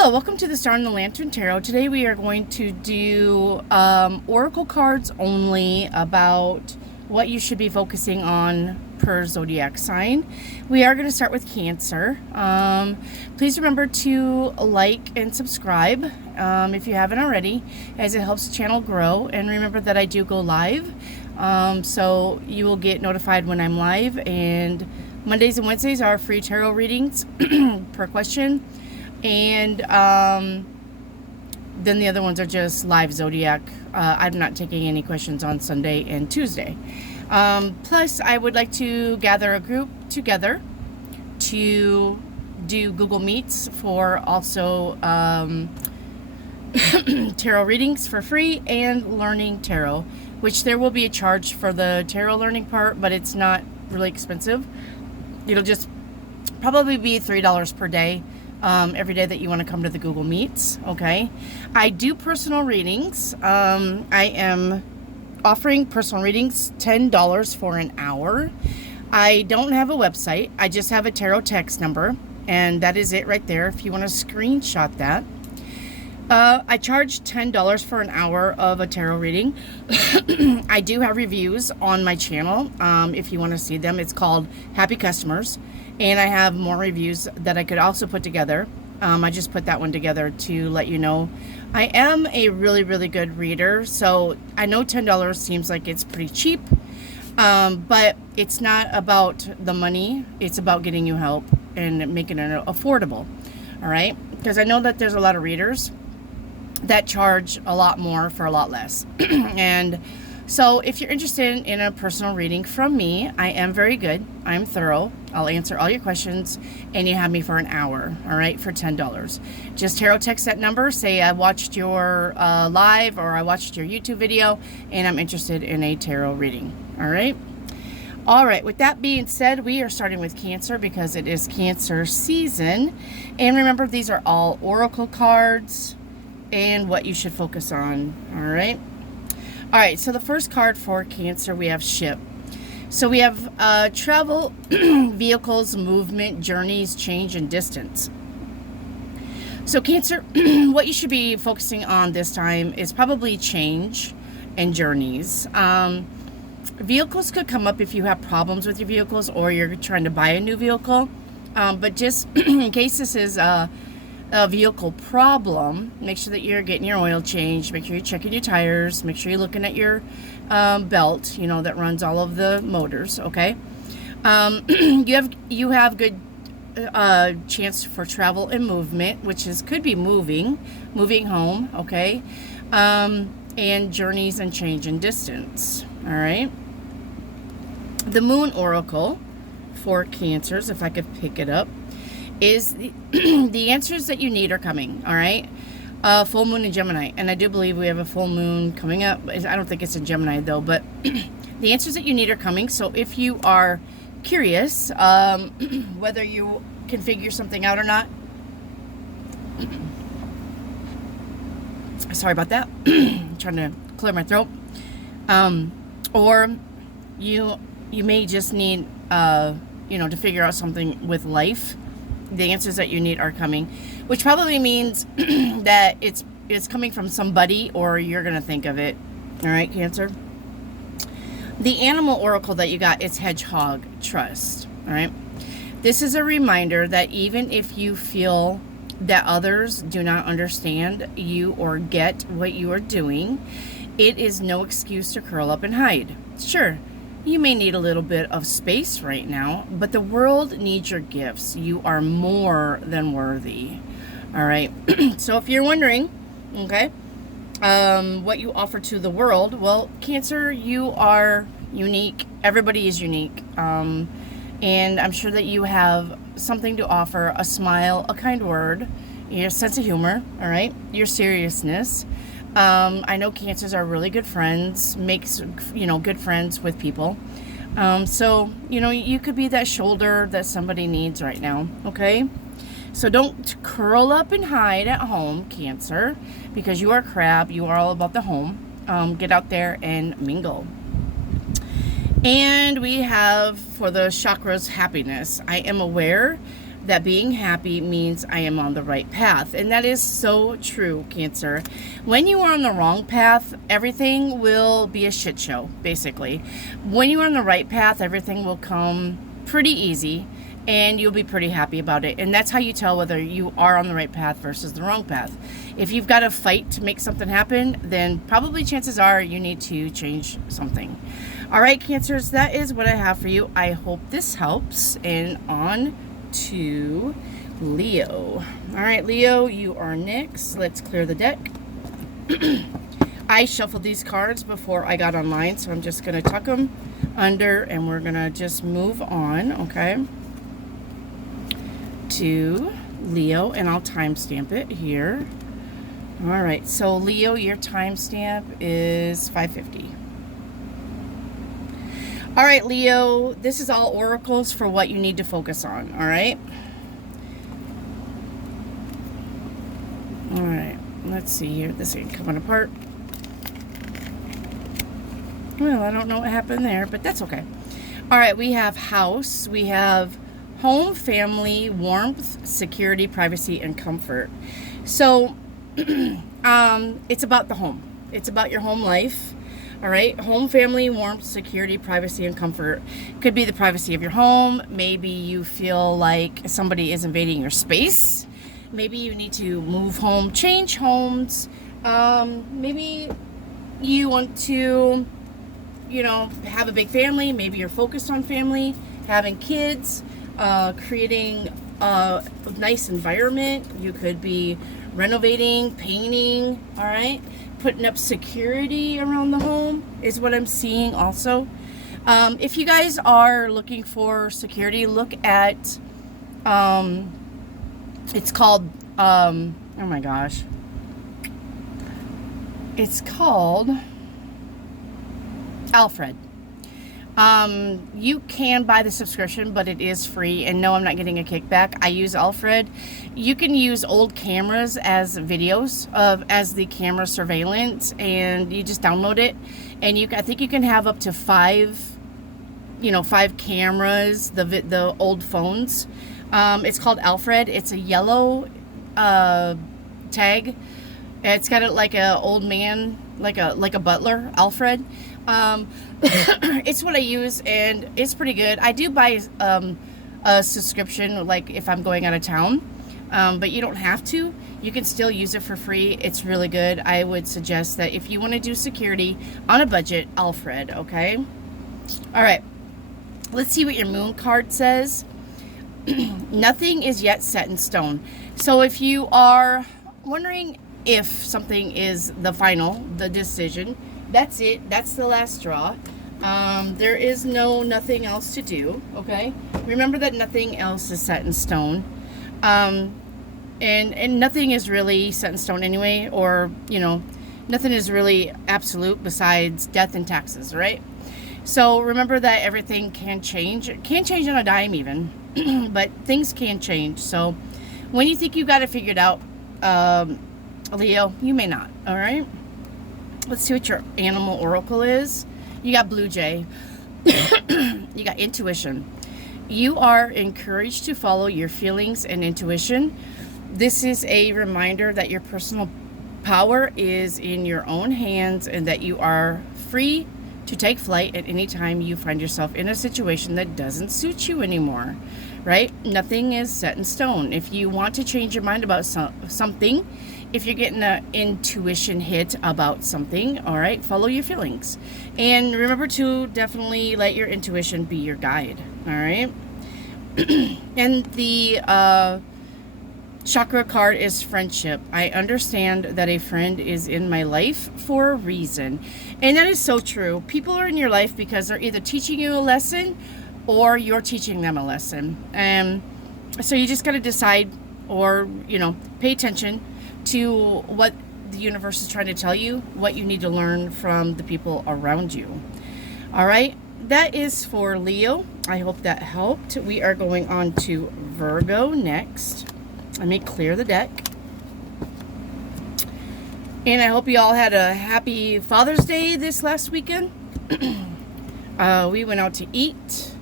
Hello, welcome to the Star and the Lantern Tarot. Today we are going to do oracle cards only about what you should be focusing on per zodiac sign. We are going to start with Cancer. Please remember to like and subscribe if you haven't already, as it helps the channel grow. And remember that I do go live, so you will get notified when I'm live. And Mondays and Wednesdays are free tarot readings per question. And then the other ones are just live zodiac. I'm not taking any questions on Sunday and Tuesday. Plus, I would like to gather a group together to do Google Meets for also tarot readings for free and learning tarot, which there will be a charge for the tarot learning part, but it's not really expensive. It'll just probably be $3 per day. Every day that you want to come to the Google Meets, okay? I do personal readings. I am offering personal readings $10 for an hour. I don't have a website. I just have a tarot text number, and that is it right there if you want to screenshot that. I charge $10 for an hour of a tarot reading. I do have reviews on my channel if you want to see them. It's called Happy Customers. And I have more reviews that I could also put together. I just put that one together to let you know. I am a really, really good reader. So I know $10 seems like it's pretty cheap. But it's not about the money. It's about getting you help and making it affordable. All right? Because I know that there's a lot of readers that charge a lot more for a lot less. And so if you're interested in a personal reading from me, I am very good. I'm thorough. I'll answer all your questions, and you have me for an hour, all right, for $10. Just tarot text that number, say I watched your live or I watched your YouTube video, and I'm interested in a tarot reading, all right? All right, with that being said, we are starting with Cancer because it is Cancer season. And remember, these are all oracle cards and what you should focus on, all right? All right, so the first card for Cancer, we have Ship. So we have travel, vehicles, movement, journeys, change, and distance. So Cancer, what you should be focusing on this time is probably change and journeys. Vehicles could come up if you have problems with your vehicles or you're trying to buy a new vehicle. But just in case this is a vehicle problem, make sure that you're getting your oil changed, make sure you're checking your tires, make sure you're looking at your belt, you know, that runs all of the motors, okay? You have good chance for travel and movement, which could be moving home, okay? And journeys and change in distance, all right? The Moon Oracle for Cancers, if I could pick it up, is the answers that you need are coming, all right? Full moon in Gemini, and I do believe we have a full moon coming up. I don't think it's in Gemini though, but the answers that you need are coming. So if you are curious whether you can figure something out or not, sorry about that, I'm trying to clear my throat, or you may just need to figure out something with life. The answers that you need are coming, which probably means that it's coming from somebody or you're going to think of it. All right, Cancer. The animal oracle that you got is Hedgehog Trust. All right. This is a reminder that even if you feel that others do not understand you or get what you are doing, it is no excuse to curl up and hide. Sure. You may need a little bit of space right now, but the world needs your gifts. You are more than worthy. All right. So if you're wondering, okay, what you offer to the world, well, Cancer, you are unique. Everybody is unique. And I'm sure that you have something to offer, a smile, a kind word, your sense of humor, all right, your seriousness. I know Cancers are really good friends, makes, good friends with people. So, you could be that shoulder that somebody needs right now, okay? So don't curl up and hide at home, Cancer, because you are crab. You are all about the home. Get out there and mingle. And we have, for the chakras, happiness. I am aware that being happy means I am on the right path. And that is so true, Cancer. When you are on the wrong path, everything will be a shit show, basically. When you are on the right path, everything will come pretty easy, and you'll be pretty happy about it. And that's how you tell whether you are on the right path versus the wrong path. If you've got to fight to make something happen, then probably chances are you need to change something. All right, Cancers, that is what I have for you. I hope this helps. And on to Leo. All right, Leo, you are next. Let's clear the deck. I shuffled these cards before I got online, so I'm just going to tuck them under, and we're going to just move on, okay, to Leo, and I'll timestamp it here. All right, so Leo, your timestamp is 5:50. All right, Leo, this is all oracles for what you need to focus on, all right? All right, let's see here. This ain't coming apart. Well, I don't know what happened there, but that's okay. All right, we have house. We have home, family, warmth, security, privacy, and comfort. So it's about the home. It's about your home life. All right, home, family, warmth, security, privacy, and comfort. Could be the privacy of your home. Maybe you feel like somebody is invading your space. Maybe you need to move home, change homes. Maybe you want to, have a big family. Maybe you're focused on family, having kids, creating a nice environment. You could be renovating, painting, all right? Putting up security around the home is what I'm seeing also. If you guys are looking for security, look at, it's called, oh my gosh. It's called Alfred. You can buy the subscription, but it is free. And no, I'm not getting a kickback. I use Alfred. You can use old cameras as videos as the camera surveillance, and you just download it. And I think you can have up to 5 cameras, the old phones. It's called Alfred. It's a yellow tag. It's got it like a old man, like a butler, Alfred. It's what I use, and it's pretty good. I do buy a subscription, like if I'm going out of town, but you don't have to. You can still use it for free. It's really good. I would suggest that if you want to do security on a budget, Alfred, okay? All right, let's see what your moon card says. Nothing is yet set in stone. So if you are wondering if something is the decision, that's it. That's the last straw. There is nothing else to do, okay? Remember that nothing else is set in stone. And nothing is really set in stone anyway, or, nothing is really absolute besides death and taxes, right? So remember that everything can change. It can change on a dime even, but things can change. So when you think you got it figured out, Leo, you may not, all right? Let's see what your animal oracle is. You got blue jay. You got intuition. You are encouraged to follow your feelings and intuition. This is a reminder that your personal power is in your own hands, and that you are free to take flight at any time you find yourself in a situation that doesn't suit you anymore, right? Nothing is set in stone. If you want to change your mind about something, if you're getting an intuition hit about something, all right, follow your feelings. And remember to definitely let your intuition be your guide, all right? And the chakra card is friendship. I understand that a friend is in my life for a reason. And that is so true. People are in your life because they're either teaching you a lesson or you're teaching them a lesson. And so you just got to decide, or, pay attention to what the universe is trying to tell you, what you need to learn from the people around you. All right, that is for Leo. I hope that helped. We are going on to Virgo next. Let me clear the deck. And I hope you all had a happy Father's Day this last weekend. We went out to eat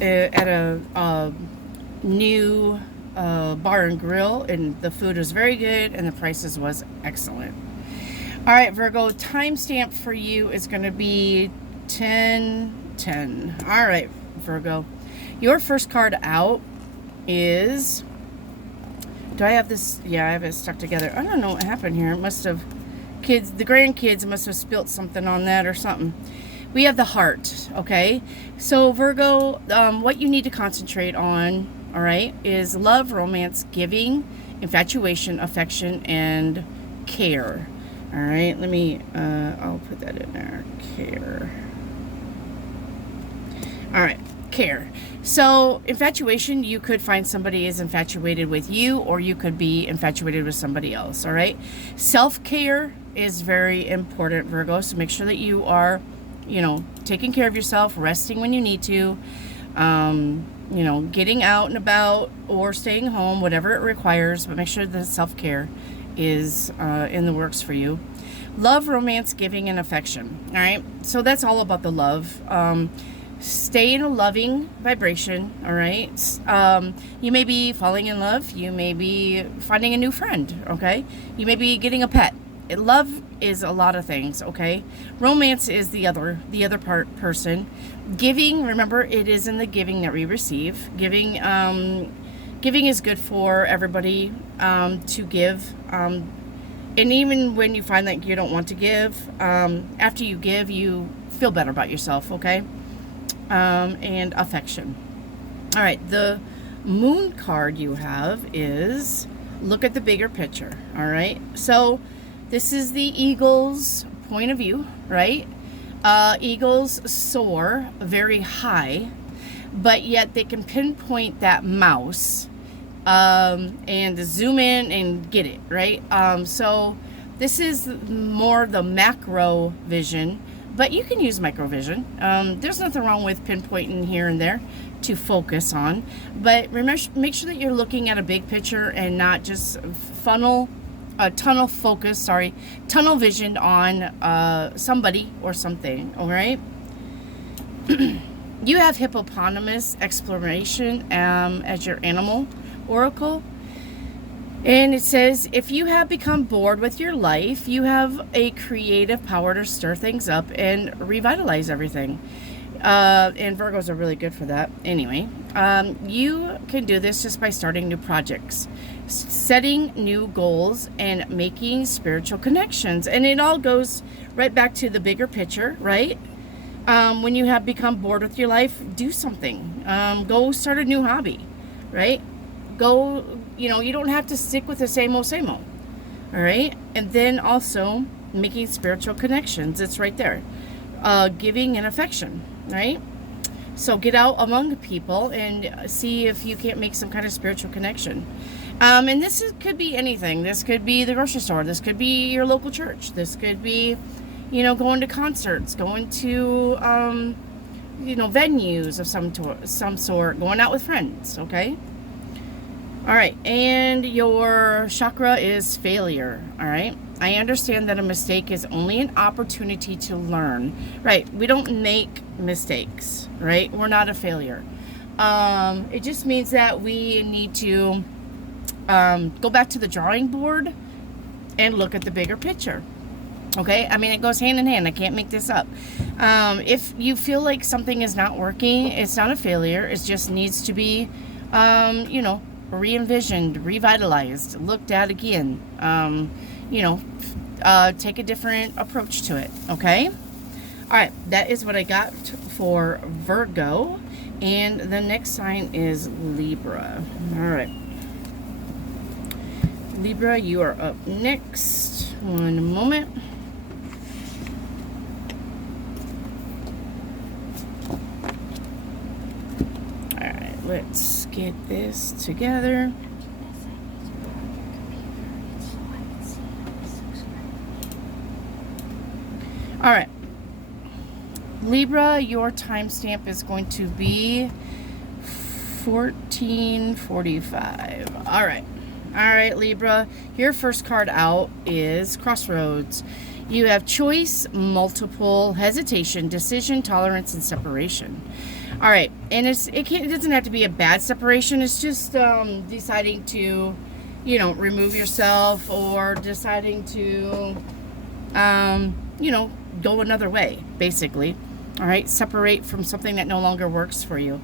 at a new bar and grill, and the food was very good and the prices was excellent. All right, Virgo, timestamp for you is going to be 10/10. All right, Virgo, your first card out is, do I have this? Yeah, I have it stuck together. I don't know what happened here. It must have, the grandkids must have spilt something on that or something. We have the heart, okay? So Virgo, what you need to concentrate on, all right, is love, romance, giving, infatuation, affection, and care. All right, let me, I'll put that in there, care. All right, care. So infatuation, you could find somebody is infatuated with you, or you could be infatuated with somebody else, all right? Self-care is very important, Virgo, so make sure that you are, you know, taking care of yourself, resting when you need to, you know, getting out and about or staying home, whatever it requires, but make sure that self-care is in the works for you. Love, romance, giving, and affection. All right, so that's all about the love. Stay in a loving vibration. All right, you may be falling in love, you may be finding a new friend, okay, you may be getting a pet. Love is a lot of things, okay? Romance is the other person. Giving, remember, it is in the giving that we receive. Giving is good for everybody to give. And even when you find that you don't want to give, after you give, you feel better about yourself, okay? And affection. All right, the moon card you have is look at the bigger picture, all right? So this is the eagle's point of view, right? Eagles soar very high, but yet they can pinpoint that mouse and zoom in and get it, right? So this is more the macro vision, but you can use micro vision. There's nothing wrong with pinpointing here and there to focus on, but remember, make sure that you're looking at a big picture and not just tunnel vision on somebody or something, all right? You have hippopotamus exploration as your animal oracle. And it says, if you have become bored with your life, you have a creative power to stir things up and revitalize everything. And Virgos are really good for that. Anyway, you can do this just by starting new projects, setting new goals, and making spiritual connections. And it all goes right back to the bigger picture, right? When you have become bored with your life, do something. Go start a new hobby, right? Go, you know, you don't have to stick with the same old, all right? And then also making spiritual connections. It's right there. Giving and affection, right? So get out among people and see if you can't make some kind of spiritual connection. And this could be anything. This could be the grocery store. This could be your local church. This could be, you know, going to concerts, going to, you know, venues of some sort, going out with friends, okay? All right, and your chakra is failure, all right? I understand that a mistake is only an opportunity to learn, right? We don't make mistakes, right? We're not a failure. It just means that we need to go back to the drawing board and look at the bigger picture, okay? I mean, it goes hand in hand. I can't make this up. If you feel like something is not working, it's not a failure. It just needs to be, you know, re-envisioned, revitalized, looked at again, you know, take a different approach to it, okay? All right, that is what I got for Virgo, and the next sign is Libra. All right, Libra, you are up next. One moment. All right, let's get this together. All right, Libra, your timestamp is going to be 14:45. All right, Libra, your first card out is Crossroads. You have choice, multiple, hesitation, decision, tolerance, and separation. All right, and it doesn't have to be a bad separation. It's just deciding to, remove yourself, or deciding to, go another way, basically. All right, separate from something that no longer works for you.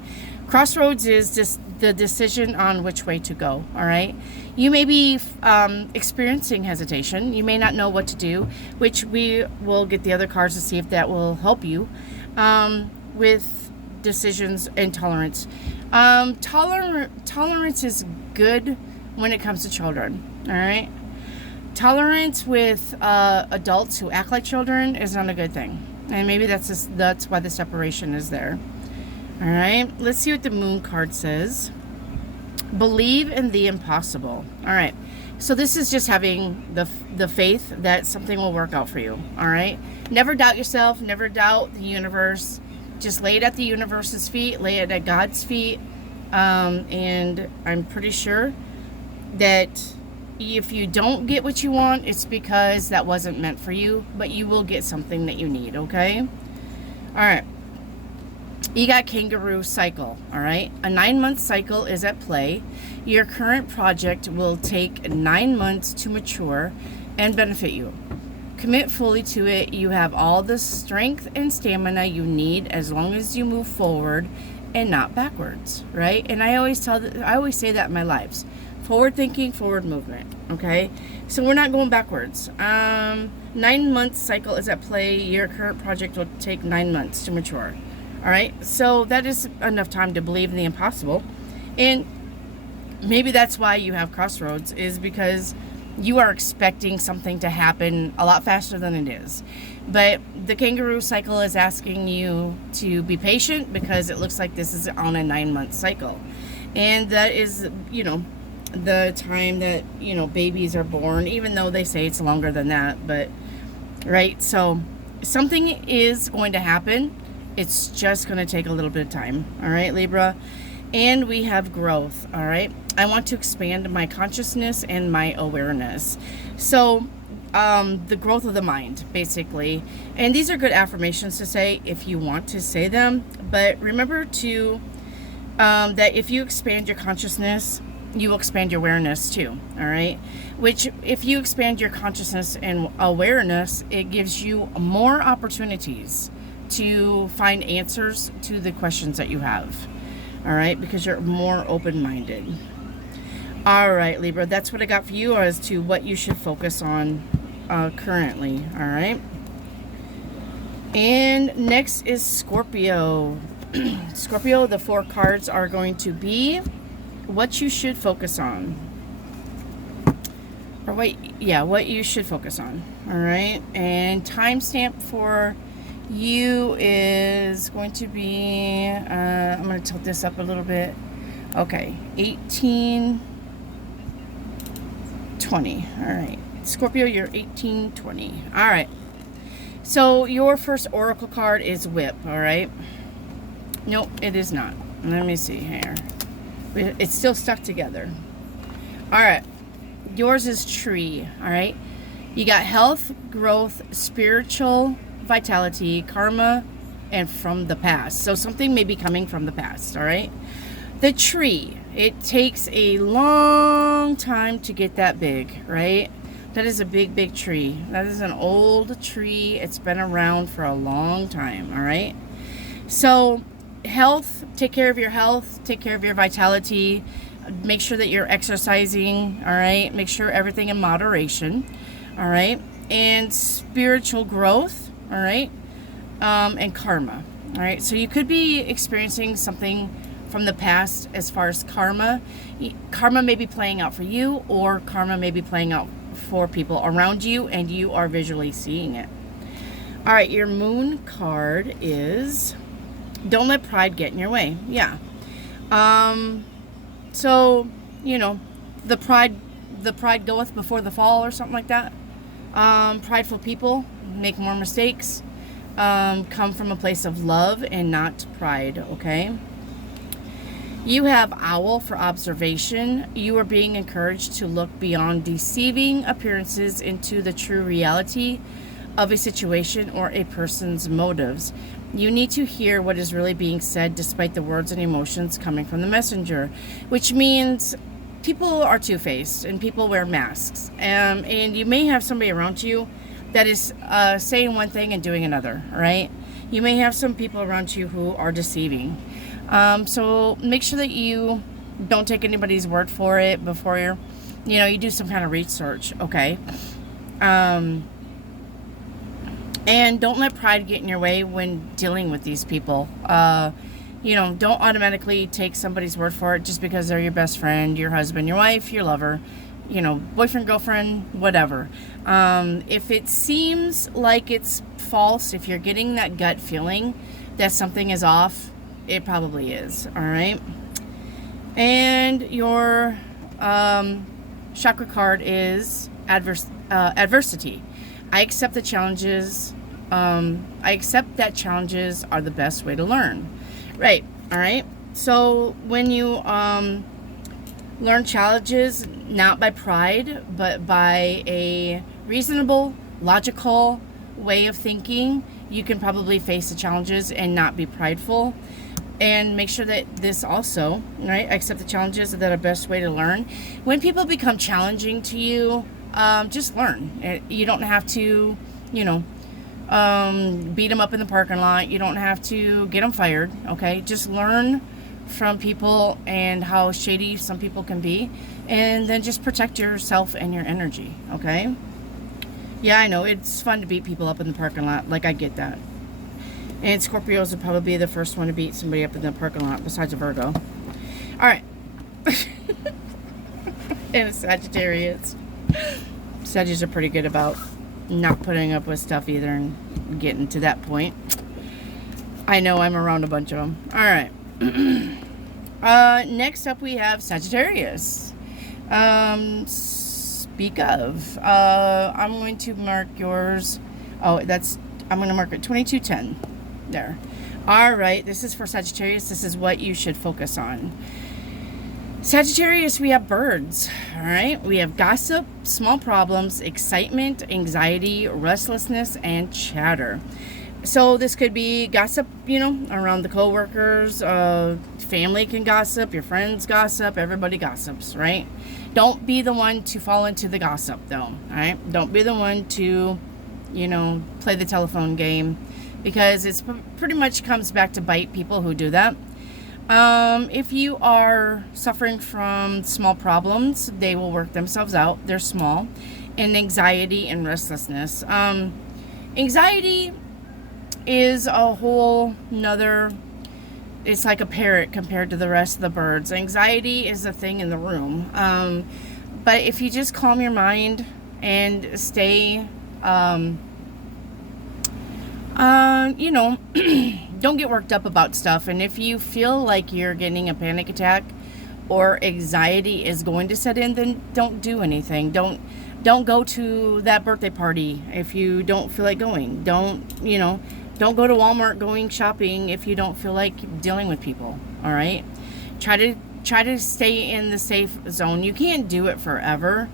Crossroads is just the decision on which way to go. All right, you may be experiencing hesitation. You may not know what to do, which we will get the other cards to see if that will help you with decisions and tolerance. Tolerance is good when it comes to children. All right, tolerance with adults who act like children is not a good thing, and maybe that's why the separation is there. All right, let's see what the moon card says. Believe in the impossible. All right, so this is just having the faith that something will work out for you. All right, never doubt yourself, never doubt the universe. Just lay it at the universe's feet, lay it at God's feet, and I'm pretty sure that if you don't get what you want, it's because that wasn't meant for you, but you will get something that you need. Okay, all right. You got kangaroo cycle. All right, a 9-month cycle is at play. Your current project will take 9 months to mature and benefit you. Commit fully to it. You have all the strength and stamina you need as long as you move forward and not backwards, right? And I always say that in my lives. Forward thinking, forward movement. Okay, so we're not going backwards. 9-month cycle is at play. Your current project will take 9 months to mature. All right, so that is enough time to believe in the impossible. And maybe that's why you have crossroads, is because you are expecting something to happen a lot faster than it is. But the kangaroo cycle is asking you to be patient, because it looks like this is on a 9-month cycle. And that is, the time that, babies are born, even though they say it's longer than that. But, right, so something is going to happen. It's just going to take a little bit of time. All right, Libra. And we have growth. All right. I want to expand my consciousness and my awareness. So the growth of the mind, basically. And these are good affirmations to say if you want to say them. But remember to that if you expand your consciousness, you will expand your awareness too. All right. Which, if you expand your consciousness and awareness, it gives you more opportunities to find answers to the questions that you have. All right, because you're more open-minded. All right, Libra, that's what I got for you as to what you should focus on currently. All right, and next is Scorpio. Scorpio, the 4 cards are going to be what you should focus on, or what you should focus on. All right, and timestamp for you is going to be, I'm going to tilt this up a little bit. Okay, 1820. All right, Scorpio, you're 1820. All right, so your first oracle card is Whip. All right, nope, it is not. Let me see here. It's still stuck together. All right, yours is Tree. All right, you got health, growth, spiritual vitality, karma, and from the past. So something may be coming from the past. All right, the tree, it takes a long time to get that big, right? That is a big tree. That is an old tree. It's been around for a long time. All right, so health, take care of your health, take care of your vitality, make sure that you're exercising. All right, make sure everything in moderation. All right, and spiritual growth. All right, and karma. All right, so you could be experiencing something from the past as far as karma. Karma may be playing out for you, or karma may be playing out for people around you, and you are visually seeing it. All right, your moon card is don't let pride get in your way. Yeah. So, the pride goeth before the fall, or something like that. Prideful people make more mistakes, come from a place of love and not pride. Okay, you have Owl for observation. You are being encouraged to look beyond deceiving appearances into the true reality of a situation or a person's motives. You need to hear what is really being said despite the words and emotions coming from the messenger, which means people are two-faced and people wear masks. And you may have somebody around you that is saying one thing and doing another, right? You may have some people around you who are deceiving. So make sure that you don't take anybody's word for it before you do some kind of research, okay? And don't let pride get in your way when dealing with these people. Don't automatically take somebody's word for it just because they're your best friend, your husband, your wife, your lover, boyfriend, girlfriend, whatever. If it seems like it's false, if you're getting that gut feeling that something is off, it probably is, all right? And your chakra card is adversity. I accept the challenges. I accept that challenges are the best way to learn. Right. All right. So when you learn challenges, not by pride, but by a reasonable, logical way of thinking, you can probably face the challenges and not be prideful. And make sure that this also, right, accept the challenges that are the best way to learn. When people become challenging to you, just learn. You don't have to, beat them up in the parking lot. You don't have to get them fired, okay? Just learn from people and how shady some people can be, and then just protect yourself and your energy, okay? Yeah, I know, it's fun to beat people up in the parking lot. Like, I get that. And Scorpios would probably be the first one to beat somebody up in the parking lot, besides a Virgo. All right. And a Sagittarius. Sagittarius are pretty good about not putting up with stuff either and getting to that point. I know, I'm around a bunch of them. All right. Next up we have Sagittarius. Speak of. I'm going to mark yours. I'm going to mark it 2210. There. All right. This is for Sagittarius. This is what you should focus on. Sagittarius, we have birds. All right. We have gossip, small problems, excitement, anxiety, restlessness, and chatter. So this could be gossip, around the coworkers. Family can gossip. Your friends gossip. Everybody gossips, right? Don't be the one to fall into the gossip, though. All right. Don't be the one to, play the telephone game, because it's pretty much comes back to bite people who do that. If you are suffering from small problems, they will work themselves out. They're small. And anxiety and restlessness. Anxiety is a whole nother, it's like a parrot compared to the rest of the birds. Anxiety is a thing in the room. But if you just calm your mind and stay, don't get worked up about stuff. And if you feel like you're getting a panic attack or anxiety is going to set in, then don't do anything. Don't go to that birthday party if you don't feel like going. Don't go to Walmart going shopping if you don't feel like dealing with people. All right. Try to stay in the safe zone. You can't do it forever.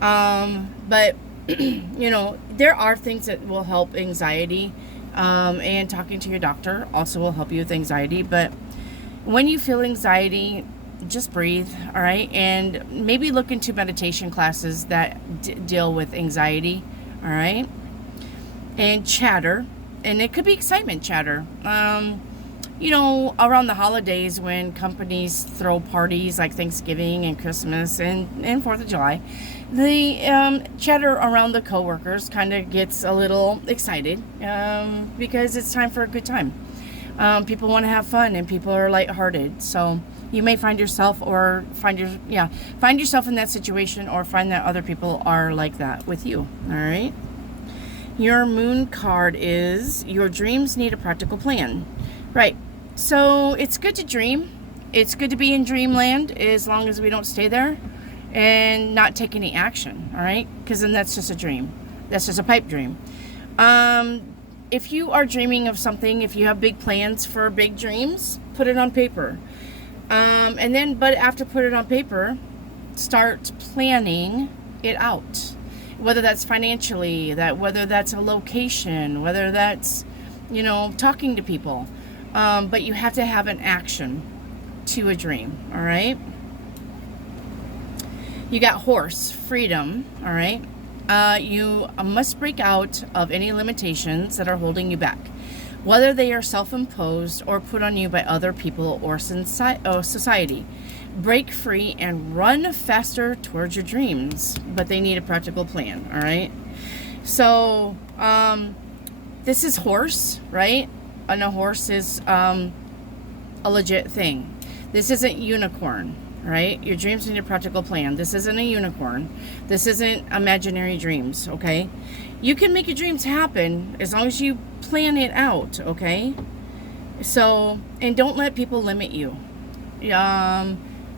But there are things that will help anxiety. And talking to your doctor also will help you with anxiety. But when you feel anxiety, just breathe, all right? And maybe look into meditation classes that deal with anxiety, all right? And chatter, and it could be excitement chatter. Around the holidays when companies throw parties like Thanksgiving and Christmas and 4th of July, the chatter around the coworkers kind of gets a little excited because it's time for a good time. People want to have fun and people are lighthearted. So you may find yourself in that situation, or find that other people are like that with you. All right. Your moon card is your dreams need a practical plan. Right. So it's good to dream. It's good to be in dreamland as long as we don't stay there and not take any action, all right? Because then that's just a dream. That's just a pipe dream. If you are dreaming of something, if you have big plans for big dreams, put it on paper. But after put it on paper, start planning it out. Whether that's financially, whether that's a location, whether that's, you know, talking to people. But you have to have an action to a dream, all right? You got horse, freedom, all right? You must break out of any limitations that are holding you back, whether they are self-imposed or put on you by other people or society. Break free and run faster towards your dreams, but they need a practical plan, all right? So, this is horse, right? And a horse is a legit thing. This isn't unicorn, right? Your dreams need a practical plan. This isn't a unicorn. This isn't imaginary dreams, okay? You can make your dreams happen as long as you plan it out, okay? So, and don't let people limit you.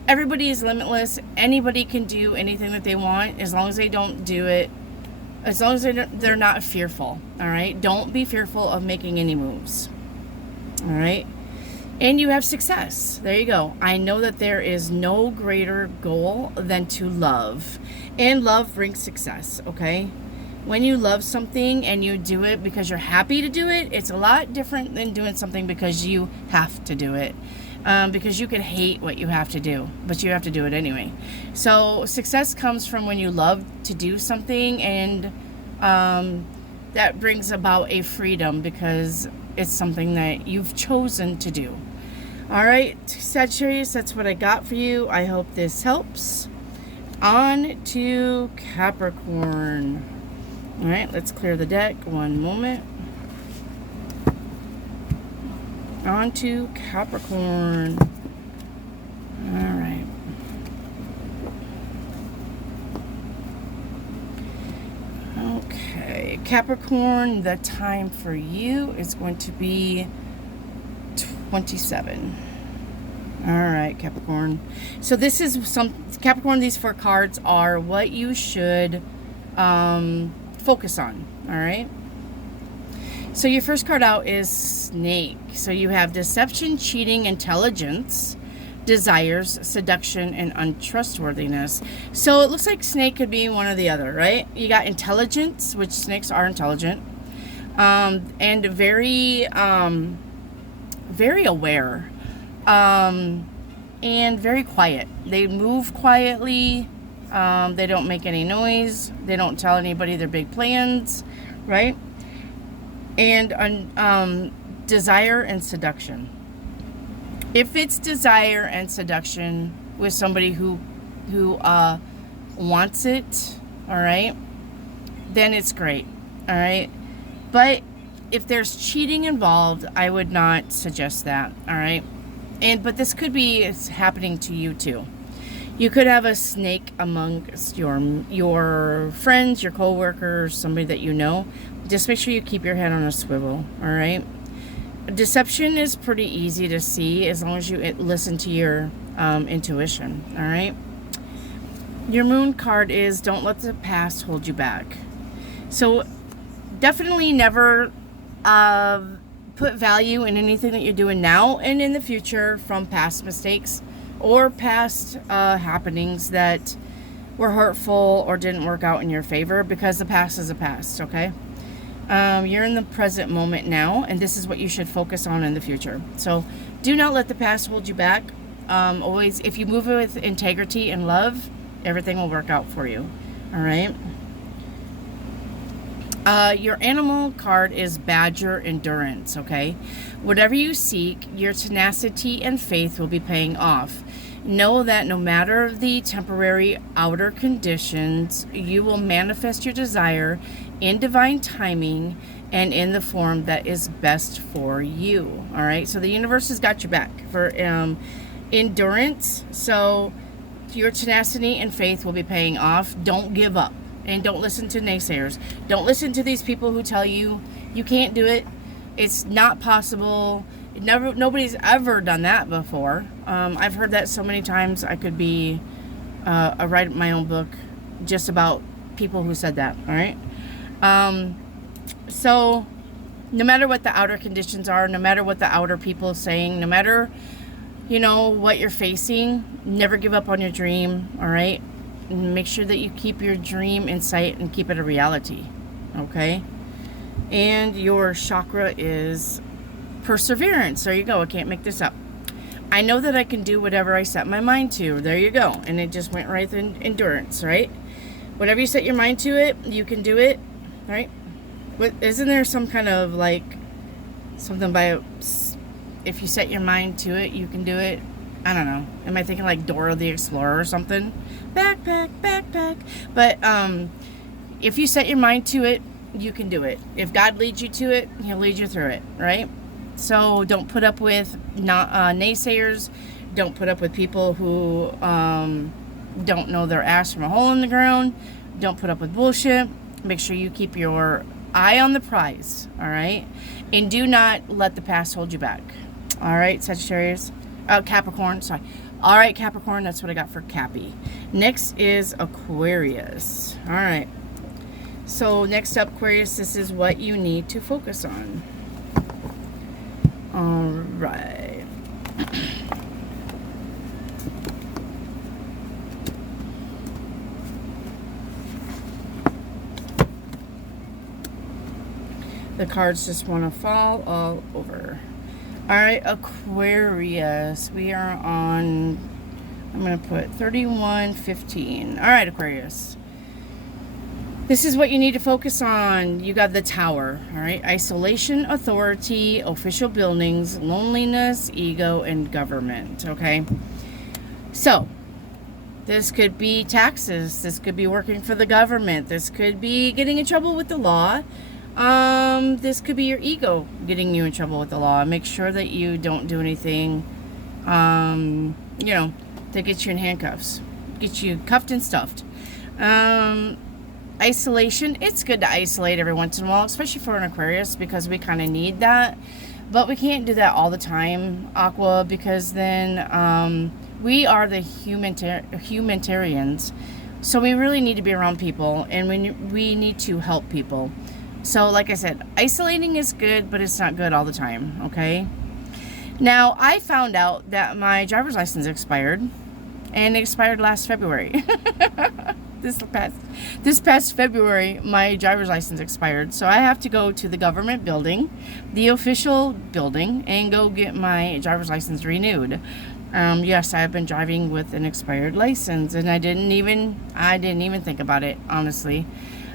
Everybody is limitless. Anybody can do anything that they want as long as they don't do it. As long as they're not fearful, all right? Don't be fearful of making any moves, all right? And you have success. There you go. I know that there is no greater goal than to love. And love brings success, okay? When you love something and you do it because you're happy to do it, it's a lot different than doing something because you have to do it. Because you can hate what you have to do, but you have to do it anyway. So success comes from when you love to do something, and that brings about a freedom because it's something that you've chosen to do. All right, Sagittarius, that's what I got for you. I hope this helps. On to Capricorn. All right, let's clear the deck. One moment. On to Capricorn. All right. Okay, Capricorn, the time for you is going to be 27. All right, Capricorn. So this is Capricorn, these 4 cards are what you should focus on, all right? So your first card out is Snake. So you have deception, cheating, intelligence, desires, seduction, and untrustworthiness. So it looks like Snake could be one or the other, right? You got intelligence, which snakes are intelligent, and very aware, and very quiet. They move quietly. They don't make any noise. They don't tell anybody their big plans, right? And desire and seduction. If it's desire and seduction with somebody who wants it, all right, then it's great, all right? But if there's cheating involved, I would not suggest that, all right? But this could be happening to you too. You could have a snake amongst your friends, your coworkers, somebody that you know. Just make sure you keep your head on a swivel, all right? Deception is pretty easy to see as long as you listen to your intuition, all right? Your moon card is don't let the past hold you back. So definitely never put value in anything that you're doing now and in the future from past mistakes or past happenings that were hurtful or didn't work out in your favor, because the past is the past, okay? You're in the present moment now, and this is what you should focus on in the future. So do not let the past hold you back. Always, if you move with integrity and love, everything will work out for you, all right? Your animal card is Badger Endurance, okay? Whatever you seek, your tenacity and faith will be paying off. Know that no matter the temporary outer conditions, you will manifest your desire in divine timing and in the form that is best for you, all right? So the universe has got your back for endurance. So your tenacity and faith will be paying off. Don't give up. And don't listen to naysayers. Don't listen to these people who tell you you can't do it. It's not possible. Nobody's ever done that before. I've heard that so many times. I could be write my own book just about people who said that. All right. So no matter what the outer conditions are, no matter what the outer people are saying, no matter what you're facing, never give up on your dream. All right. Make sure that you keep your dream in sight and keep it a reality, okay? And your chakra is perseverance. There you go. I can't make this up. I know that I can do whatever I set my mind to. There you go. And it just went right in endurance, right? Whatever you set your mind to it, you can do it, right? But isn't there some kind of like something by if you set your mind to it, you can do it? I don't know. Am I thinking like Dora the Explorer or something? Backpack, backpack. But if you set your mind to it, you can do it. If God leads you to it, He'll lead you through it, right? So don't put up with naysayers. Don't put up with people who don't know their ass from a hole in the ground. Don't put up with bullshit. Make sure you keep your eye on the prize, all right? And do not let the past hold you back, all right, Sagittarius? Capricorn, sorry. All right, Capricorn, that's what I got for Capi. Next is Aquarius. All right. So next up, Aquarius, this is what you need to focus on. All right. The cards just want to fall all over. All right, Aquarius. We are on, I'm going to put 31:15. All right, Aquarius. This is what you need to focus on. You got the Tower, all right? Isolation, authority, official buildings, loneliness, ego, and government, okay? So, this could be taxes. This could be working for the government. This could be getting in trouble with the law. This could be your ego getting you in trouble with the law. Make sure that you don't do anything, you know, that gets you in handcuffs. Get you cuffed and stuffed. Isolation, it's good to isolate every once in a while, especially for an Aquarius, because we kind of need that. But we can't do that all the time, Aqua, because then we are the humanitarians. So we really need to be around people, and we need to help people. So like I said, isolating is good, but it's not good all the time, okay? Now, I found out that my driver's license expired, and it expired last February. This past February, my driver's license expired, so I have to go to the government building, the official building, and go get my driver's license renewed. Yes, I've been driving with an expired license, and I didn't even think about it, honestly.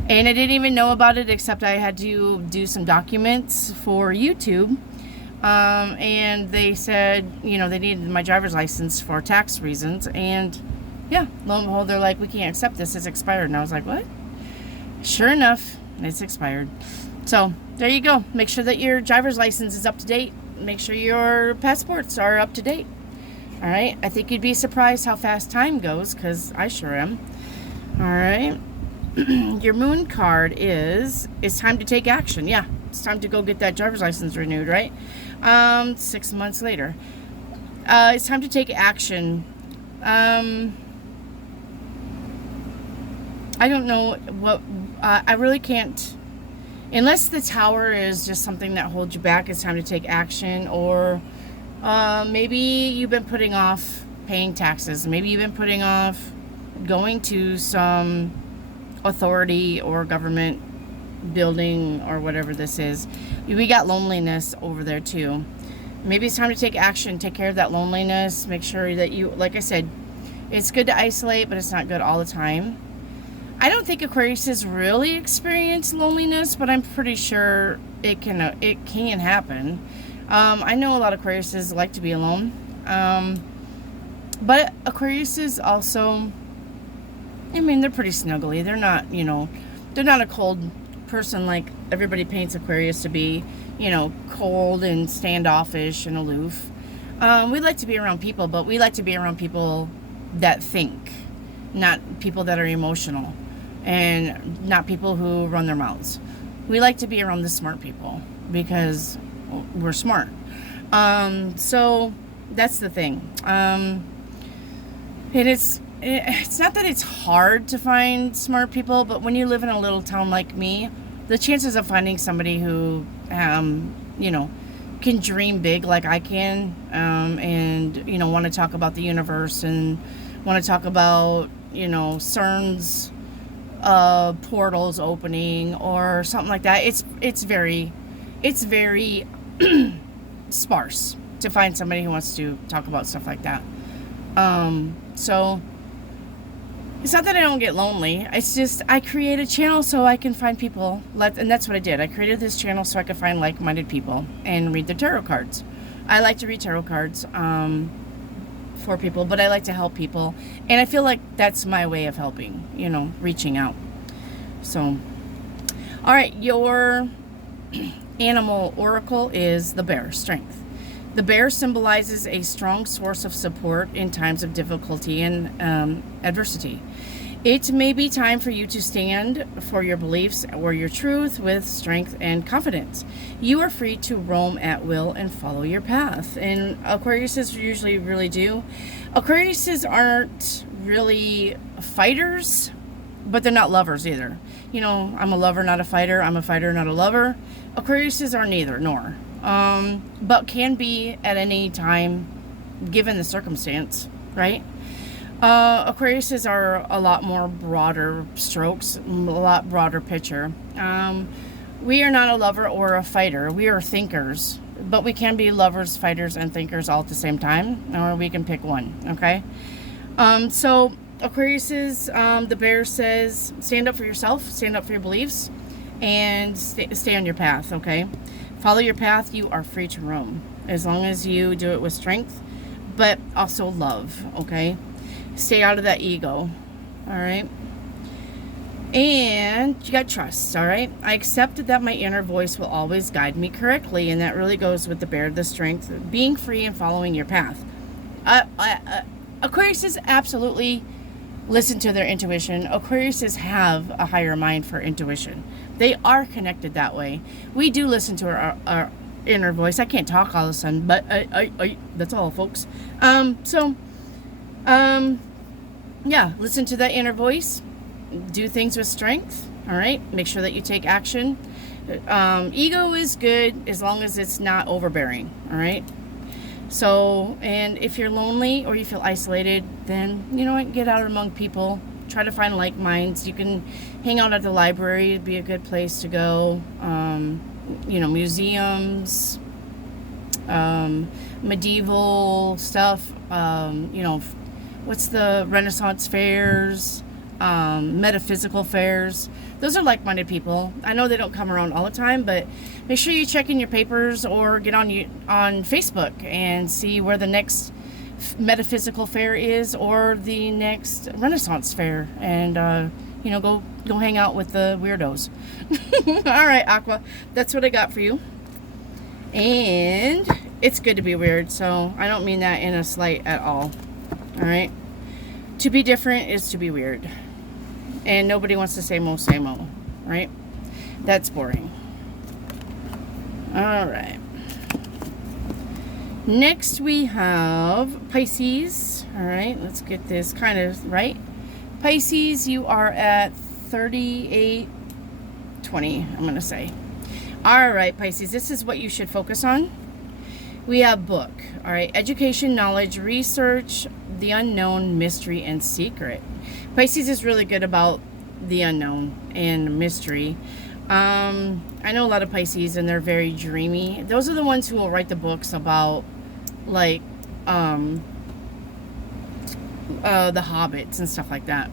And I didn't even know about it, except I had to do some documents for YouTube. And they said, you know, they needed my driver's license for tax reasons. And yeah, lo and behold, they're like, we can't accept this, it's expired. And I was like, what? Sure enough, it's expired. So there you go. Make sure that your driver's license is up to date. Make sure your passports are up to date. All right. I think you'd be surprised how fast time goes, because I sure am. All right. Your moon card is, it's time to take action. Yeah, it's time to go get that driver's license renewed, right? 6 months later. It's time to take action. I don't know what, I really can't, unless the Tower is just something that holds you back, it's time to take action. Or maybe you've been putting off paying taxes. Maybe you've been putting off going to some authority or government building or whatever this is. We got loneliness over there too. Maybe it's time to take action, take care of that loneliness. Make sure that you, like I said, it's good to isolate, but it's not good all the time. I don't think Aquarius really experience loneliness, but I'm pretty sure it can happen. I know a lot of Aquariuses like to be alone, but Aquariuses also, I mean, they're pretty snuggly. They're not, you know, they're not a cold person like everybody paints Aquarius to be, you know, cold and standoffish and aloof. We like to be around people, but we like to be around people that think, not people that are emotional, and not people who run their mouths. We like to be around the smart people because we're smart. So that's the thing. And it's not that it's hard to find smart people, but when you live in a little town like me, the chances of finding somebody who, you know, can dream big like I can, and, you know, want to talk about the universe and want to talk about, you know, CERN's portals opening or something like that. It's very sparse to find somebody who wants to talk about stuff like that. So it's not that I don't get lonely. It's just I create a channel so I can find people. And that's what I did. I created this channel so I could find like-minded people and read their tarot cards. I like to read tarot cards for people, but I like to help people. And I feel like that's my way of helping, reaching out. So, all right, your animal oracle is the bear, strength. The bear symbolizes a strong source of support in times of difficulty and adversity. It may be time for you to stand for your beliefs or your truth with strength and confidence. You are free to roam at will and follow your path. And Aquariuses usually really do. Aquariuses aren't really fighters, but they're not lovers either. I'm a lover, not a fighter. I'm a fighter, not a lover. Aquariuses are neither nor. But can be at any time given the circumstance, right? Aquariuses are a lot more broader strokes, a lot broader picture. We are not a lover or a fighter. We are thinkers, but we can be lovers, fighters, and thinkers all at the same time, or we can pick one, okay? So Aquariuses, the bear says, stand up for yourself, stand up for your beliefs, and stay on your path, okay? Follow your path. You are free to roam as long as you do it with strength, but also love, okay? Stay out of that ego, all right? And you got trust, all right? I accept that my inner voice will always guide me correctly, and that really goes with the bear, the strength, being free and following your path. Aquariuses absolutely listen to their intuition. Aquariuses have a higher mind for intuition. They are connected that way. We do listen to our inner voice. I can't talk all of a sudden, but that's all, folks. Yeah, listen to that inner voice. Do things with strength, all right? Make sure that you take action. Ego is good as long as it's not overbearing, all right? So, and if you're lonely or you feel isolated, then, get out among people. Try to find like minds. You can hang out at the library. It'd be a good place to go. Museums, medieval stuff, what's the Renaissance fairs, metaphysical fairs. Those are like-minded people. I know they don't come around all the time, but make sure you check in your papers or get on Facebook and see where the next metaphysical fair is or the next Renaissance fair, and go hang out with the weirdos. All right, Aqua, that's what I got for you. And it's good to be weird, so I don't mean that in a slight at all. All right, to be different is to be weird, and nobody wants to same old, right? That's boring. All right. Next we have Pisces. All right, let's get this kind of right. Pisces, you are at 3820, I'm going to say. All right, Pisces, this is what you should focus on. We have book. All right, education, knowledge, research, the unknown, mystery, and secret. Pisces is really good about the unknown and mystery. I know a lot of Pisces, and they're very dreamy. Those are the ones who will write the books about, like, the hobbits and stuff like that.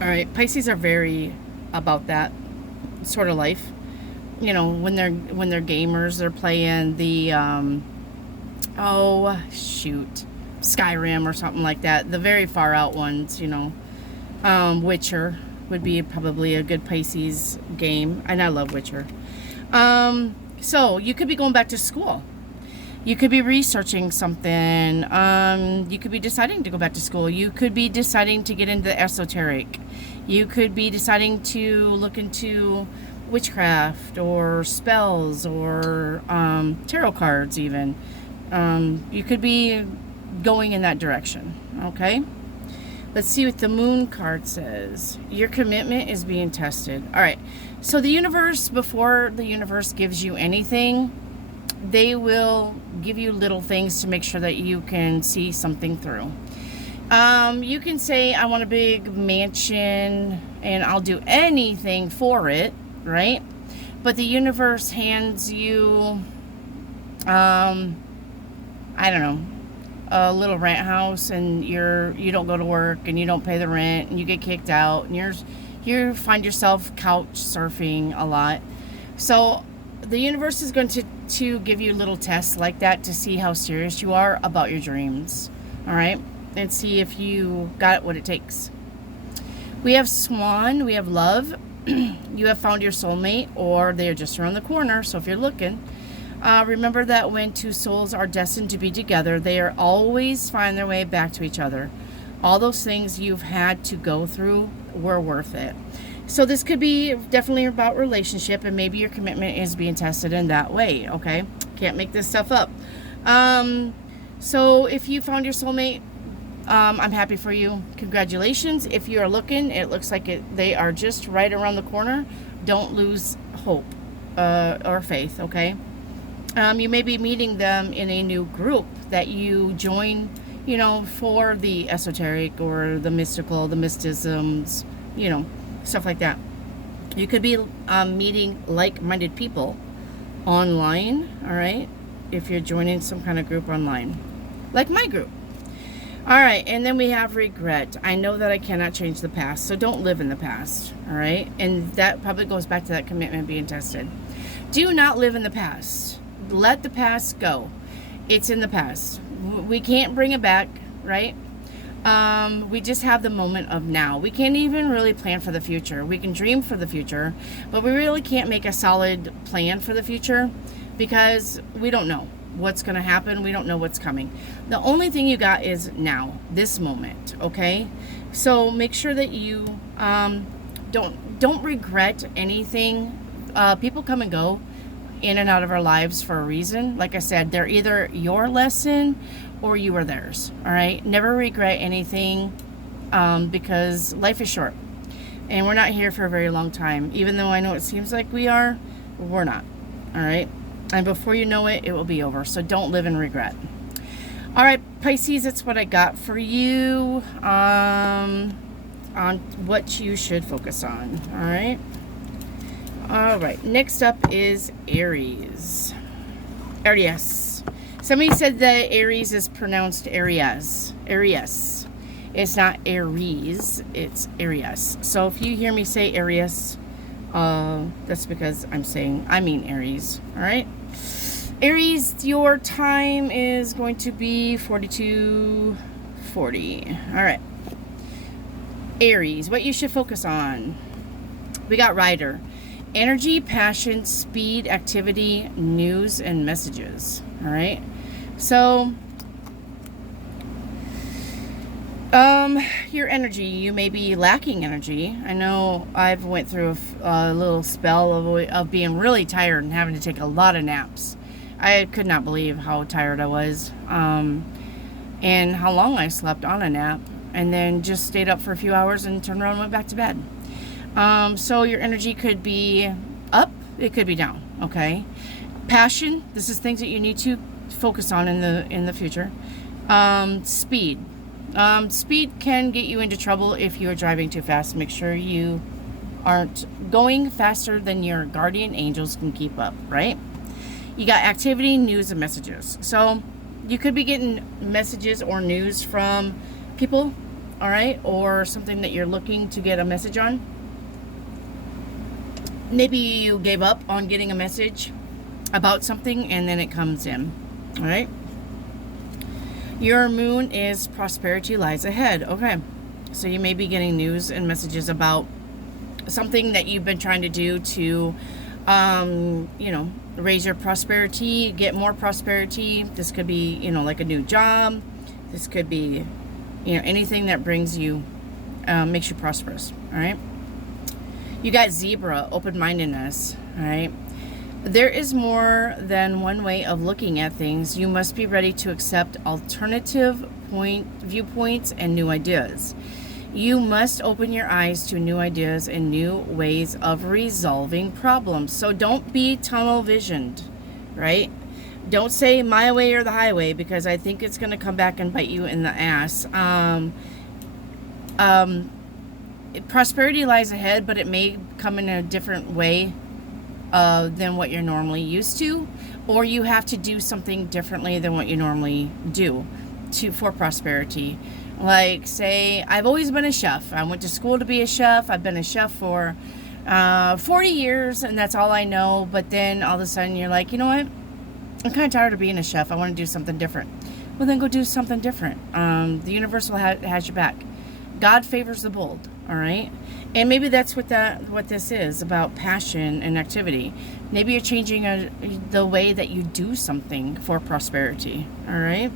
All right, Pisces are very about that sort of life. When they're gamers, they're playing the Skyrim or something like that. The very far out ones, Witcher would be probably a good Pisces game, and I love Witcher. So you could be going back to school. You could be researching something. You could be deciding to go back to school. You could be deciding to get into the esoteric. You could be deciding to look into witchcraft or spells or tarot cards even. You could be going in that direction, okay? Let's see what the moon card says. Your commitment is being tested. All right, so the universe, before the universe gives you anything, they will give you little things to make sure that you can see something through. You can say, I want a big mansion and I'll do anything for it, right? But the universe hands you, I don't know, a little rent house, and you don't go to work and you don't pay the rent and you get kicked out, and you find yourself couch surfing a lot. So the universe is going to give you little tests like that to see how serious you are about your dreams. All right? And see if you got what it takes. We have Swan, we have Love. You have found your soulmate, or they're just around the corner. So if you're looking, remember that when two souls are destined to be together, they are always find their way back to each other. All those things you've had to go through were worth it. So this could be definitely about relationship, and maybe your commitment is being tested in that way. Okay, can't make this stuff up. So if you found your soulmate, I'm happy for you. Congratulations. If you are looking, it looks like they are just right around the corner. Don't lose hope or faith, okay? You may be meeting them in a new group that you join, for the esoteric or the mystical, the mysticisms, stuff like that. You could be meeting like-minded people online, all right? If you're joining some kind of group online, like my group. All right, and then we have regret. I know that I cannot change the past, so don't live in the past, all right? And that probably goes back to that commitment being tested. Do not live in the past. Let the past go. It's in the past. We can't bring it back, right? We just have the moment of now. We can't even really plan for the future. We can dream for the future, but we really can't make a solid plan for the future because we don't know what's going to happen. We don't know what's coming. The only thing you got is now, this moment, okay? So make sure that you don't regret anything. People come and go in and out of our lives for a reason. Like I said, they're either your lesson or you are theirs, all right? Never regret anything because life is short and we're not here for a very long time. Even though I know it seems like we are, we're not, all right? And before you know it, it will be over. So don't live in regret. All right, Pisces, that's what I got for you on what you should focus on. All right. All right. Next up is Aries. Aries. Somebody said that Aries is pronounced Aries. Aries. It's not Aries. It's Aries. So if you hear me say Aries, that's because I mean Aries. All right. Aries, your time is going to be 42:40. All right. Aries, what you should focus on. We got Rider. Energy, passion, speed, activity, news, and messages. All right. So, your energy, you may be lacking energy. I know I've went through a little spell of being really tired and having to take a lot of naps. I could not believe how tired I was, and how long I slept on a nap, and then just stayed up for a few hours and turned around and went back to bed. So your energy could be up, it could be down, okay? Passion, this is things that you need to focus on in the future. Speed. Speed can get you into trouble if you are driving too fast. Make sure you aren't going faster than your guardian angels can keep up, right? You got activity, news, and messages. So you could be getting messages or news from people, all right? Or something that you're looking to get a message on. Maybe you gave up on getting a message about something and then it comes in, all right? Your moon is prosperity lies ahead. Okay. So you may be getting news and messages about something that you've been trying to do to, raise your prosperity, get more prosperity. This could be, like a new job. This could be, anything that brings you, makes you prosperous. All right. You got Zebra, open-mindedness. All right. There is more than one way of looking at things. You must be ready to accept alternative viewpoints and new ideas. You must open your eyes to new ideas and new ways of resolving problems. So don't be tunnel visioned, right? Don't say my way or the highway, because I think it's going to come back and bite you in the ass. Prosperity lies ahead, but it may come in a different way than what you're normally used to, or you have to do something differently than what you normally do for prosperity. Like, say, I've always been a chef. I went to school to be a chef. I've been a chef for 40 years, and that's all I know. But then all of a sudden you're like, you know what? I'm kind of tired of being a chef. I want to do something different. Well, then go do something different. The universe has your back. God favors the bold, all right? And maybe that's what this is about, passion and activity. Maybe you're changing the way that you do something for prosperity, all right?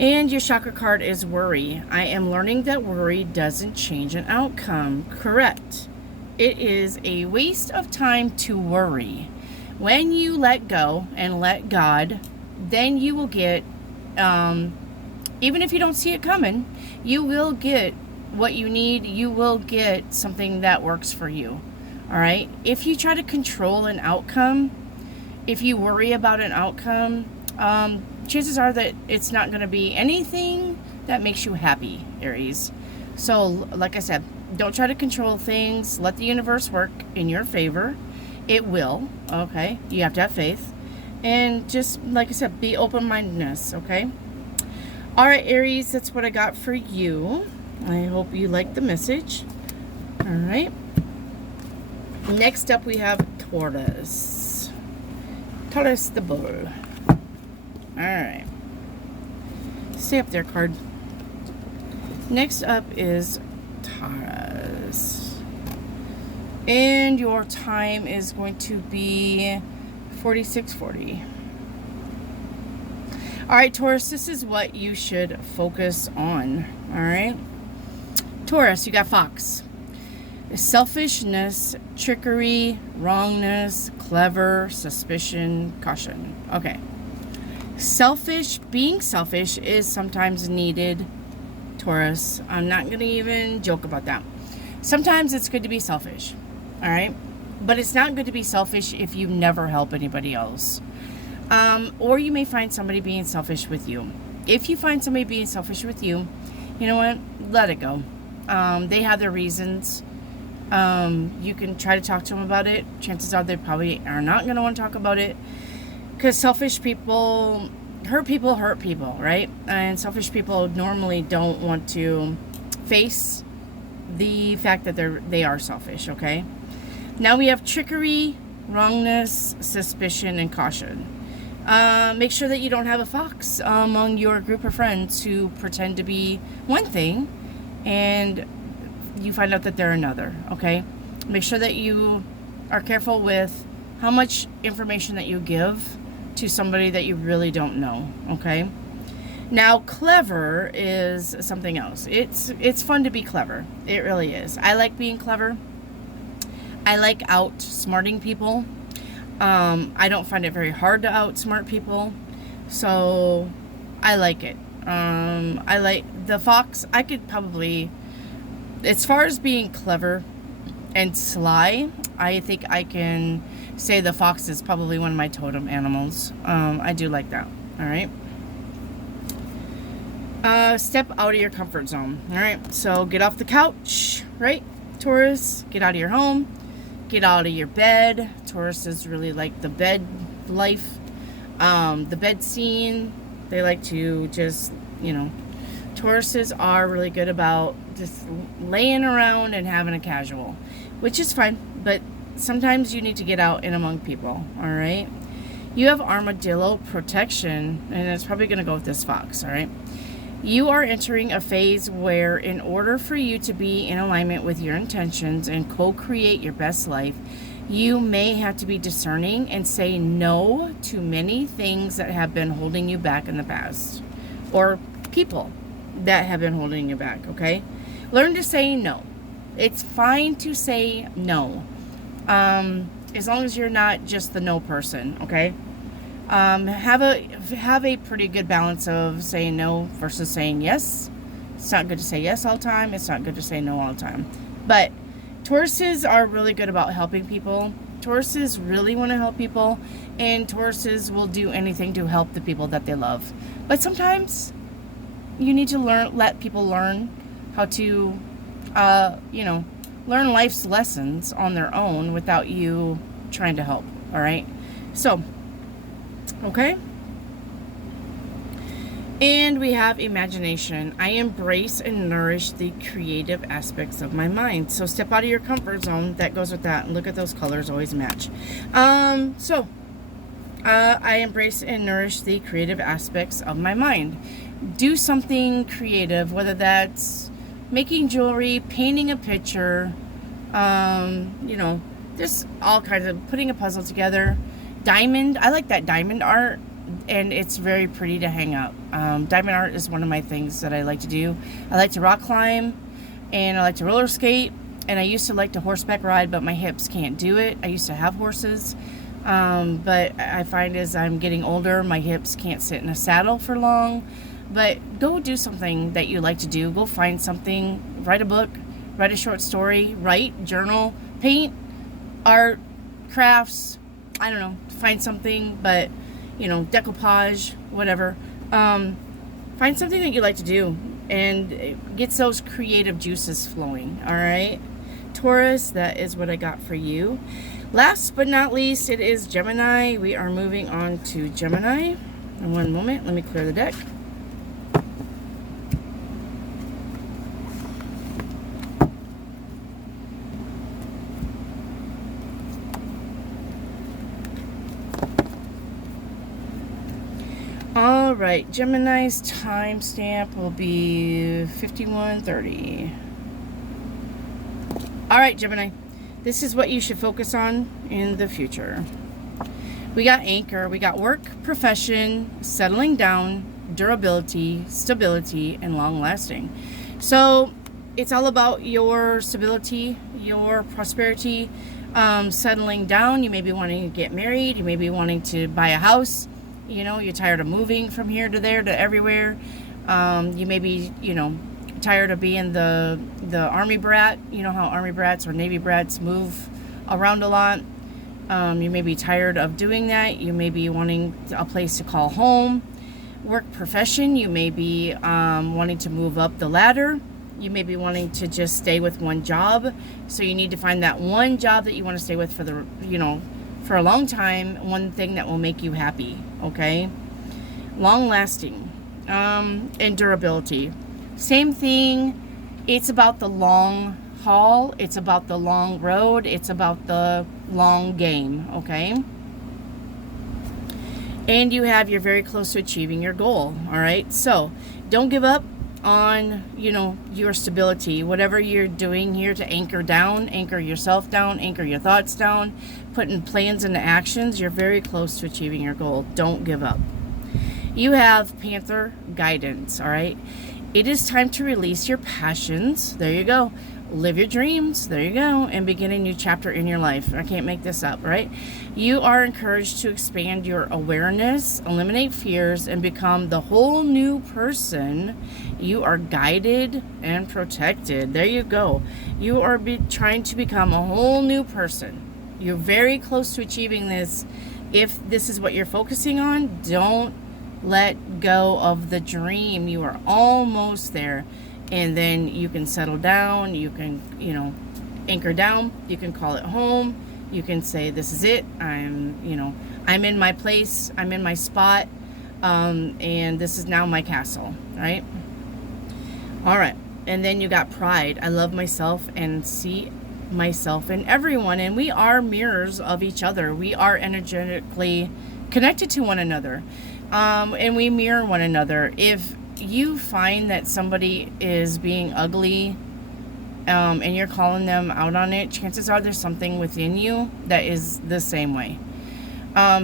And your chakra card is worry. I am learning that worry doesn't change an outcome. Correct. It is a waste of time to worry. When you let go and let God, then you will get, even if you don't see it coming, you will get what you need. You will get something that works for you. All right. If you try to control an outcome, if you worry about an outcome, chances are that it's not going to be anything that makes you happy, Aries. So, like I said, don't try to control things. Let the universe work in your favor. It will, okay? You have to have faith. And just, like I said, be open-mindedness, okay? All right, Aries, that's what I got for you. I hope you like the message. All right. Next up, we have Taurus. Taurus the bull. All right. Stay up there, card. Next up is Taurus. And your time is going to be 46:40. All right, Taurus, this is what you should focus on. All right. Taurus, you got Fox. Selfishness, trickery, wrongness, clever, suspicion, caution. Okay. Being selfish is sometimes needed, Taurus. I'm not going to even joke about that. Sometimes it's good to be selfish. All right. But it's not good to be selfish if you never help anybody else. Or you may find somebody being selfish with you. If you find somebody being selfish with you, you know what? Let it go. They have their reasons. You can try to talk to them about it. Chances are they probably are not going to want to talk about it. Because selfish people hurt people, right? And selfish people normally don't want to face the fact that they are selfish, okay? Now we have trickery, wrongness, suspicion, and caution. Make sure that you don't have a fox among your group of friends who pretend to be one thing and you find out that they're another, okay? Make sure that you are careful with how much information that you give to somebody that you really don't know, okay? Now, clever is something else. It's fun to be clever. It really is. I like being clever. I like outsmarting people. I don't find it very hard to outsmart people. So, I like it. I like the fox. I could probably, as far as being clever and sly, I think I can say the fox is probably one of my totem animals. I do like that. All right. Step out of your comfort zone. All right. So get off the couch, right? Taurus, get out of your home. Get out of your bed. Taurus is really like the bed life. The bed scene. They like to just, Tauruses are really good about just laying around and having a casual, which is fine, but sometimes you need to get out and among people, all right? You have armadillo protection, and it's probably going to go with this fox, all right? You are entering a phase where in order for you to be in alignment with your intentions and co-create your best life, you may have to be discerning and say no to many things that have been holding you back in the past, or people that have been holding you back, okay? Learn to say no. It's fine to say no, as long as you're not just the no person, okay? Have a pretty good balance of saying no versus saying yes. It's not good to say yes all the time. It's not good to say no all the time. But Tauruses are really good about helping people. Tauruses really want to help people, and Tauruses will do anything to help the people that they love. But sometimes you need to let people learn how to, learn life's lessons on their own without you trying to help. All right. So, okay. And we have imagination. I embrace and nourish the creative aspects of my mind. So step out of your comfort zone. That goes with that. And look at those colors, always match. I embrace and nourish the creative aspects of my mind. Do something creative, whether that's making jewelry, painting a picture, just all kinds of, putting a puzzle together. Diamond, I like that diamond art. And it's very pretty to hang up. Diamond art is one of my things that I like to do. I like to rock climb, and I like to roller skate, and I used to like to horseback ride, but my hips can't do it. I used to have horses, but I find as I'm getting older, my hips can't sit in a saddle for long. But go do something that you like to do. Go find something, write a book, write a short story, write, journal, paint, art, crafts, I don't know, find something, but decoupage, whatever. Find something that you like to do and it gets those creative juices flowing. All right, Taurus, that is what I got for you. Last but not least, it is Gemini. We are moving on to Gemini. In one moment, let me clear the deck. All right, Gemini's timestamp will be 51:30. All right, Gemini, this is what you should focus on in the future. We got anchor, we got work, profession, settling down, durability, stability, and long lasting. So it's all about your stability, your prosperity, settling down. You may be wanting to get married, you may be wanting to buy a house. You're tired of moving from here to there to everywhere. You may be, tired of being the army brat. You know how army brats or navy brats move around a lot. You may be tired of doing that. You may be wanting a place to call home. Work, profession, you may be wanting to move up the ladder. You may be wanting to just stay with one job. So you need to find that one job that you want to stay with for a long time, one thing that will make you happy, okay? Long lasting, and durability. Same thing, it's about the long haul, it's about the long road, it's about the long game, okay? And you you're very close to achieving your goal, all right? So don't give up on, your stability. Whatever you're doing here to anchor down, anchor yourself down, anchor your thoughts down, putting plans into actions, you're very close to achieving your goal. Don't give up. You have Panther guidance, all right? It is time to release your passions. There you go. Live your dreams. There you go. And begin a new chapter in your life. I can't make this up, right? You are encouraged to expand your awareness, eliminate fears, and become the whole new person. You are guided and protected. There you go. You are trying to become a whole new person. You're very close to achieving this. If this is what you're focusing on, don't let go of the dream. You are almost there. And then you can settle down, you can, anchor down, you can call it home, you can say, this is it, I'm in my place, I'm in my spot, and this is now my castle, right? All right, and then you got pride. I love myself and see myself in everyone, and we are mirrors of each other. We are energetically connected to one another, and we mirror one another. If you find that somebody is being ugly, and you're calling them out on it, chances are there's something within you that is the same way.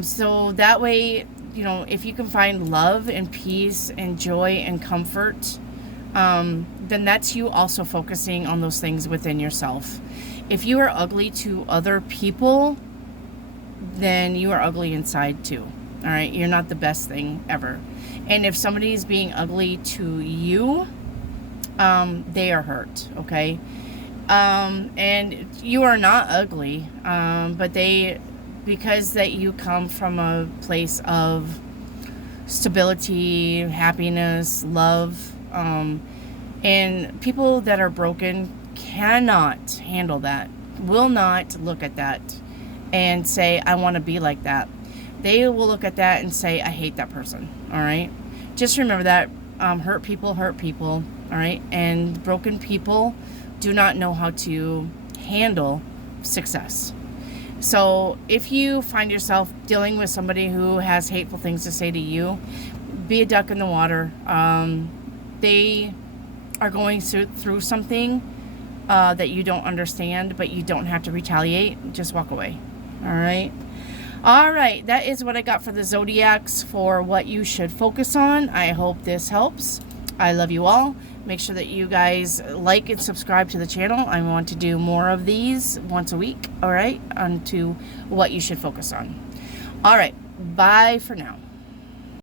So that way, if you can find love and peace and joy and comfort, then that's you also focusing on those things within yourself. If you are ugly to other people, then you are ugly inside too. All right, you're not the best thing ever. And if somebody is being ugly to you, they are hurt, okay? And you are not ugly, but because that you come from a place of stability, happiness, love, and people that are broken cannot handle that, will not look at that and say, I want to be like that. They will look at that and say, I hate that person. All right. Just remember that hurt people, all right? And broken people do not know how to handle success. So if you find yourself dealing with somebody who has hateful things to say to you, be a duck in the water. They are going through something that you don't understand, but you don't have to retaliate. Just walk away. All right. All right. That is what I got for the zodiacs for what you should focus on. I hope this helps. I love you all. Make sure that you guys like and subscribe to the channel. I want to do more of these once a week. All right. Onto what you should focus on. All right. Bye for now.